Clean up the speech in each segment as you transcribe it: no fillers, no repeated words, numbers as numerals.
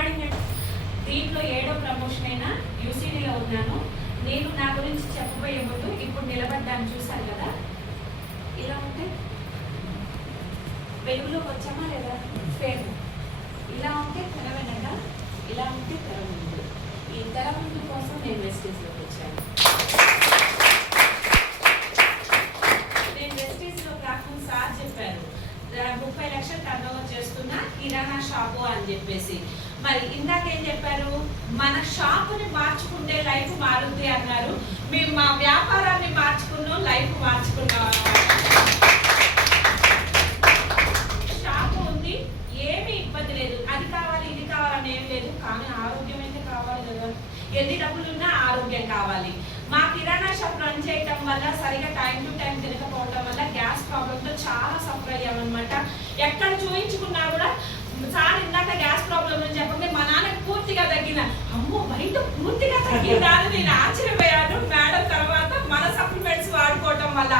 Morning అండి. దీంట్లో 7వ ప్రమోషన్ అయినా యూసీడీలో ఉన్నాను. నేను నా గురించి చెప్పబోయే ముందు ఇప్పుడు నిలబడ్డాను, చూశాను కదా. ఇలా ఉంటే వెలుగులోకి వచ్చామా లేదా? పేరు ఇలా ఉంటే తెర వెనక, ఇలా ఉంటే తెర ముందు. ఈ తెర ముందు కోసం నేను వెస్టీజ్లోకి వచ్చాను. నేను వెస్టీజ్లోకి రాకుండా సార్ చెప్పారు 30 లక్షలు టర్నోవర్ చేస్తున్నా కిరాణా షాపు అని చెప్పేసి. మరి ఇందాకేం చెప్పారు, మన షాపుని మార్చుకుంటే లైఫ్ మారుద్ది అన్నారు. మేము మా వ్యాపారాన్ని మార్చుకున్నాం, లైఫ్ మార్చుకున్నాం అన్నమాట. షాపు ఉంది, ఏమీ ఇబ్బంది లేదు, అది కావాలి ఇది కావాలని ఏం లేదు, కానీ ఆరోగ్యం అయితే కావాలి కదా. ఎన్ని డబ్బులున్నా ఆరోగ్యం కావాలి. మా కిరాణా షాప్ రన్ చేయటం వల్ల సరిగా టైం టు టైం తినకపోవడం వల్ల గ్యాస్ ప్రాబ్లంతో చాలా సఫర్ అయ్యామన్నమాట. ఎక్కడ చూపించుకున్నా కూడా సార్ ఇందాక గ్యాస్ ప్రాబ్లం అని చెప్పండి, మా నాన్నకి పూర్తిగా తగ్గిన. అమ్మో బయట పూర్తిగా తగ్గిందా అని నేను ఆశ్చర్యపోయాను. మేడం తర్వాత మన సప్లిమెంట్స్ వాడుకోవటం వల్ల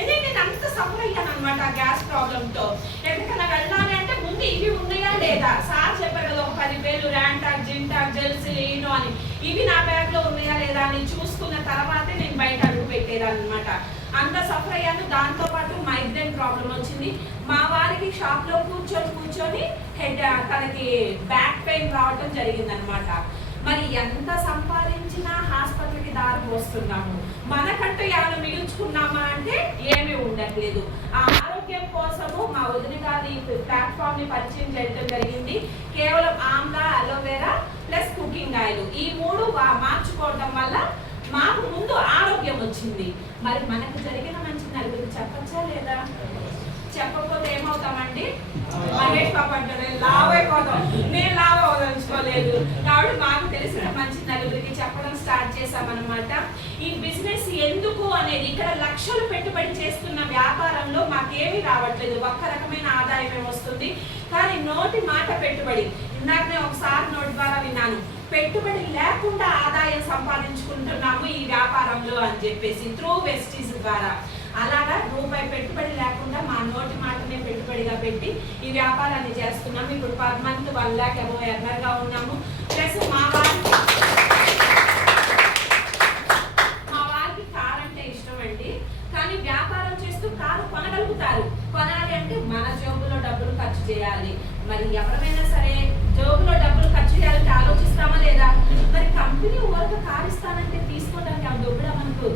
ఎందుకంటే నేను అంత సఫర్ అయ్యాను అనమాట గ్యాస్ ప్రాబ్లంతో. ఎందుకన్నా వెళ్ళాలి అంటే ముందు ఇవి ఉన్నాయా లేదా, సార్ చెప్పారు కదా ఒక 10,000 ర్యాంటాక్, జింటాక్, జెల్సిలీనో అని, ఇవి నా బ్యాగ్ లో ఉన్నాయా లేదా అని చూసుకున్న తర్వాతే నేను బయట అడుగు పెట్టేదాన్ని అనమాట. అంత సఫర్ అయ్యాను. దాంతో పాటు మైగ్రేన్ ప్రాబ్లం వచ్చింది. మా వారికి షాప్ లో కూర్చొని తనకి బ్యాక్ పెయిన్ రావడం జరిగింది అనమాట. మరి ఎంత సంపాదించినా హాస్పిటల్కి దారి పోస్తున్నాము, మనకంటూ ఏమైనా మిగుల్చుకున్నామా అంటే ఏమీ ఉండట్లేదు. ఆ ఆరోగ్యం కోసము మా వదిన గారి ప్లాట్ఫామ్ ని పరిచయం చేయడం జరిగింది. కేవలం Amla, aloe vera plus cooking oil, ఈ 3 మార్చుకోవడం వల్ల మాకు ముందు ఆరోగ్యం వచ్చింది. మరి మనకు జరిగిన మంచి నలుగురికి చెప్పచ్చా లేదా? చెప్పకపోతే ఏమవుతామండి? మహేష్ బాబు అంటే లావ్ అయిపోతాం. నేను లావ్ అవదలుచుకోలేదు కాబట్టి మాకు తెలిసిన మంచి నలుగురికి చెప్పడం స్టార్ట్ చేశామన్నమాట. ఈ బిజినెస్ ఎందుకు అనేది, ఇక్కడ లక్షలు పెట్టుబడి చేస్తున్న వ్యాపారంలో మాకేమీ రావట్లేదు, ఒక్క రకమైన ఆదాయమే వస్తుంది. కానీ నోటి మాట పెట్టుబడి, ఇందాక నేను ఒకసారి నోటి ద్వారా విన్నాను, పెట్టుబడి లేకుండా ఆదాయం సంపాదించుకుంటున్నాము ఈ వ్యాపారంలో అని చెప్పేసి త్రూ వెస్టీజ్ ద్వారా. అలాగా రూపాయి పెట్టుబడి లేకుండా మా నోటి మాటనే పెట్టుబడిగా పెట్టి ఈ వ్యాపారాన్ని చేస్తున్నాము. ఇప్పుడు per month 1 lakh above earner గా ఉన్నాము. ప్లస్ మా వారికి కార్ అంటే ఇష్టం అండి. కానీ వ్యాపారం చేస్తూ కారు కొనగలుగుతారు. కొనాలి అంటే మన జోబులో డబ్బులు ఖర్చు చేయాలి. మరి ఎవరైనా సరే జోబులో డబ్బులు ఖర్చు చేయాలంటే ఆలోచిస్తామా లేదా? మరి కంపెనీ ఊరికి కారు ఇస్తానంటే తీసుకోవడానికి ఆ డబ్బులు మనకు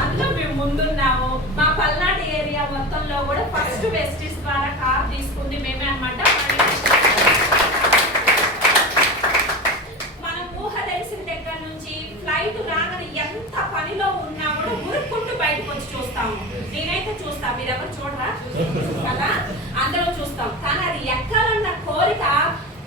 అందులో మేము ముందున్నాము. మా పల్నాడు ఏరియా మొత్తంలో కూడా ఫస్ట్ వెస్టీజ్ ద్వారా కార్ తీసుకుంది మేమే అనమాట. మనం ఊహ తెలిసిన దగ్గర నుంచి ఫ్లైట్ రాగానే ఎంత పనిలో ఉన్నా కూడా ఉరుక్కుంటూ బయటకు వచ్చి చూస్తాము. నేనైతే చూస్తా, మీరెవరు చూడరా కదా? అందరూ చూస్తాం. కానీ అది ఎక్కాలన్న కోరిక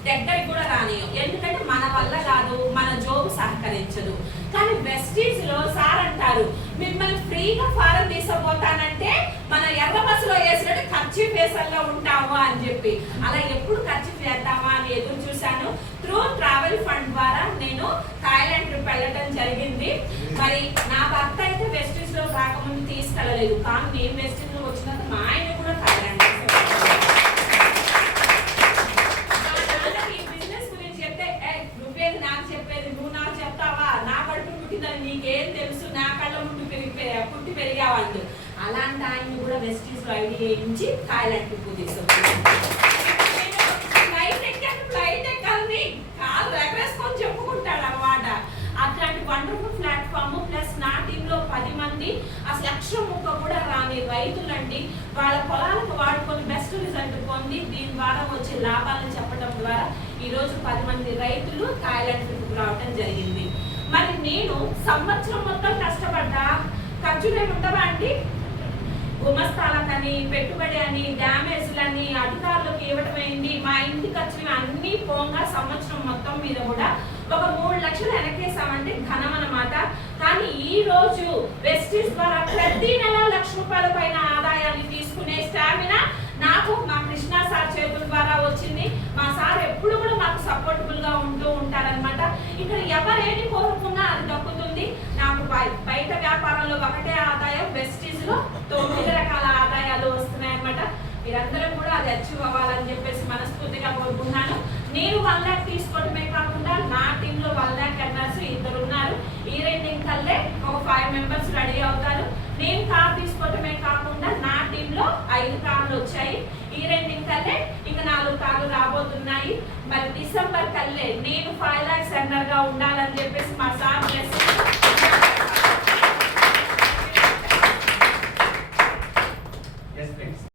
దగ్గరికి కూడా రానియం. ఎందుకంటే మన వల్ల కాదు, మన జోబు సహకరించదు. కానీ వెస్టీజ్ లో సార్ అంటారు, మిమ్మల్ని ఫ్రీగా ఫారెన్ తీసుకుపోతానంటే మన ఎర్ర బస్సులో వేసినట్టు ఖర్చు పేసల్లో ఉంటాము అని చెప్పి. అలా ఎప్పుడు ఖర్చు చేద్దామా అని ఎదురు చూశాను. త్రూ ట్రావెల్ ఫండ్ ద్వారా నేను థాయిలాండ్ ట్రిప్ వెళ్ళడం జరిగింది. మరి నా భర్త అయితే వెస్టీజ్ లో రాకముందు తీసుకెళ్ళలేదు, కానీ నేను వెస్టీజ్ లో వచ్చినాక మా ఆయన కూడా థాయిలాండ్ నాకు చెప్పేది నువ్వు నాకు చెప్తావా, నా కడుపు పుట్టిందని నీకేం తెలుసు, నా కళ్ళ పుట్టి పెరిగావాళ్ళు. అలాంటి ఆయన్ని కూడా వెస్టీజ్ లో ఐడి వేయించి థాయిలాండ్ ట్రిప్ తీసుకొచ్చాను. ఫ్లైట్ ఎక్కాలని కాదు ఎగరేసుకొని చెప్పుకుంటాడు అనమాట. అట్లాంటి వండర్ఫుల్ ప్లాట్ఫామ్. ప్లస్ నా టీంలో 10 మంది అసలు అక్షరం ముక్క కూడా రాని రైతులండి. వాళ్ళ పొలాలకు వాడుకొని బెస్ట్ రిజల్ట్ పొంది దీని ద్వారా వచ్చే లాభాలను చెప్పడం ద్వారా ఈరోజు 10 మంది రైతులు థాయిలాండ్ ట్రిప్ రావడం జరిగింది. మరి నేను సంవత్సరం మొత్తం కష్టపడ్డా, ఖర్చులు ఏమి ఉండవా అండి? గుమస్తాలకని, పెట్టుబడి అని, డ్యామేజ్లని, అధికారులకు ఇవ్వటమైంది, మా ఇంటి ఖర్చులు అన్ని పోగా సంవత్సరం మొత్తం మీద కూడా ఒక 3 లక్షలు వెనకేసామంటే ఘనం అన్నమాట. కానీ ఈ రోజు వెస్టీజ్ ద్వారా ప్రతి నెల 1 లక్ష రూపాయల పైన ఆదాయాన్ని తీసుకునే స్టామినా నాకు మా కృష్ణా సార్ చేతుల ద్వారా వచ్చింది. మా సార్ ఎప్పుడు కూడా మాకు సపోర్టబుల్ గా ఉంటూ ఉంటారనమాట. ఇక్కడ ఎవరేది కోరుకున్నా అది దక్కుతుంది. నాకు బయట వ్యాపారంలో ఒకటే ఆదాయం, వెస్టీజ్ లో 9 రకాల ఆదాయాలు వస్తున్నాయి అనమాట. మీరందరూ కూడా అది అచీవ్ అవ్వాలని చెప్పేసి మనస్ఫూర్తిగా కోరుకున్నాను. నేను 1 lakh తీసుకున్నాను. కల్లే ఒక 5 మెంబర్స్ రెడీ అవుతారు. నేను కార్ తీసుకోవటమే కాకుండా నా టీంలో 5 కార్లు వచ్చాయి. ఈ రెండింటి కల్లే ఇంకా 4 కార్లు రాబోతున్నాయి. మరి డిసెంబర్ కల్లే నేను 5 lakhs ఎర్నర్ గా ఉండాలని చెప్పేసి మా సార్ బ్లెస్సింగ్